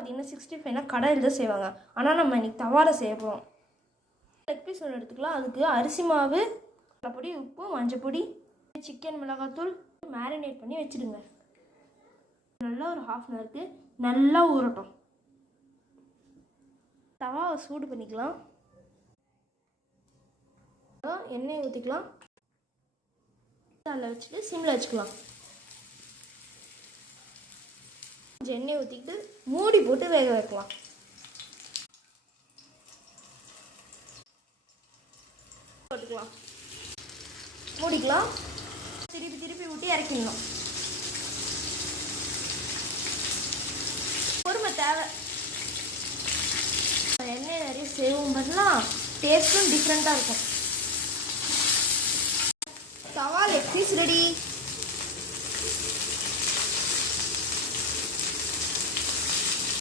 பார்த்தீங்கன்னா 65னா கடையில் தான் செய்வாங்க. ஆனால் நம்ம இன்றைக்கி தவாவில் செய்ய போகிறோம். லெக் பீஸ் ஒன்று எடுத்துக்கலாம். அதுக்கு அரிசி மாவு, பொடி, உப்பு, மஞ்சள் பொடி, சிக்கன் மிளகாத்தூள் மேரினேட் பண்ணி வச்சுடுங்க. நல்லா ஒரு 1/2 அன் ஹவருக்கு நல்லா ஊறட்டும். தவாவை சூடு பண்ணிக்கலாம். எண்ணெயை ஊற்றிக்கலாம். அதில் வச்சுட்டு சிம்மில் வச்சுக்கலாம். கொஞ்சம் எண்ணெயை ஊற்றிக்கிட்டு மூடி போட்டு வேக வைக்கலாம். போட்டுக்கலாம், மூடிக்கலாம். திருப்பி திருப்பி ஊட்டி இறக்கிடணும். பொறுமை தேவை. எண்ணெய் நிறைய சேவும் பண்ணலாம், டேஸ்ட்டும் டிஃப்ரெண்ட்டாக இருக்கும். தவா லெக் பீஸ் ரெடி.